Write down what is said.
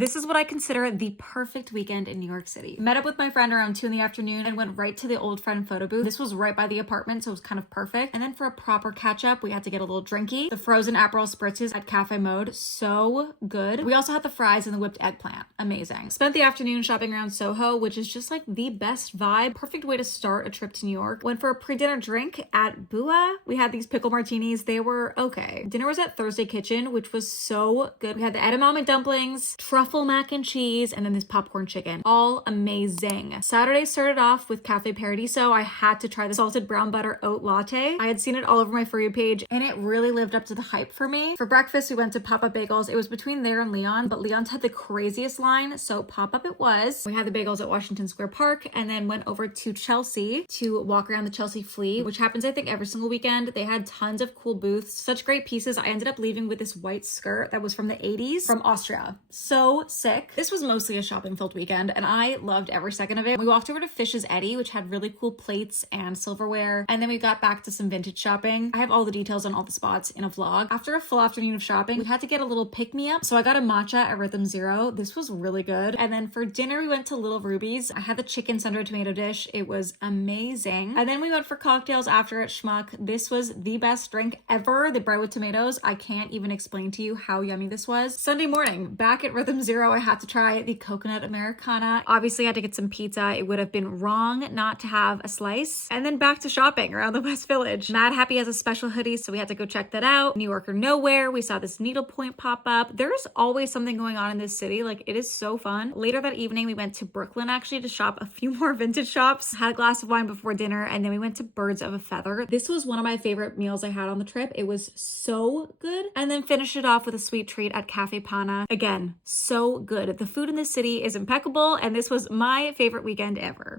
This is what I consider the perfect weekend in New York City. Met up with my friend around 2 in the afternoon and went right to the old friend photo booth. This was right by the apartment, so it was kind of perfect. And then for a proper catch up, we had to get a little drinky. The frozen Aperol spritzes at Cafe Mode, so good. We also had the fries and the whipped eggplant, amazing. Spent the afternoon shopping around Soho, which is just like the best vibe. Perfect way to start a trip to New York. Went for a pre-dinner drink at Bua. We had these pickle martinis. They were okay. Dinner was at Thursday Kitchen, which was so good. We had the edamame dumplings, truffle mac and cheese, and then this popcorn chicken. All amazing. Saturday started off with Cafe Paradiso. I had to try the salted brown butter oat latte. I had seen it all over my For You page, and it really lived up to the hype for me. For breakfast, we went to Pop-Up Bagels. It was between there and Leon, but Leon's had the craziest line, so Pop-Up it was. We had the bagels at Washington Square Park, and then went over to Chelsea to walk around the Chelsea Flea, which happens, I think, every single weekend. They had tons of cool booths, such great pieces. I ended up leaving with this white skirt that was from the 80s from Austria. So sick. This was mostly a shopping filled weekend, and I loved every second of it. We walked over to Fish's Eddy, which had really cool plates and silverware, and then we got back to some vintage shopping. I have all the details on all the spots in a vlog. After a full afternoon of shopping, we had to get a little pick-me-up, so I got a matcha at Rhythm Zero. This was really good. And then for dinner, we went to Little Ruby's. I had the chicken sundered tomato dish. It was amazing. And then we went for cocktails after at Schmuck. This was the best drink ever, the bread with tomatoes. I can't even explain to you how yummy this was. Sunday morning, back at Rhythm Zero, I had to try the coconut Americana. Obviously, I had to get some pizza. It would have been wrong not to have a slice. And then back to shopping around the West Village. Mad Happy has a special hoodie, so we had to go check that out. New Yorker Nowhere, we saw this needlepoint pop up. There's always something going on in this city. Like, it is so fun. Later that evening, we went to Brooklyn actually to shop a few more vintage shops. Had a glass of wine before dinner, and then we went to Birds of a Feather. This was one of my favorite meals I had on the trip. It was so good. And then finished it off with a sweet treat at Cafe Pana. Again, so good. The food in this city is impeccable, and this was my favorite weekend ever.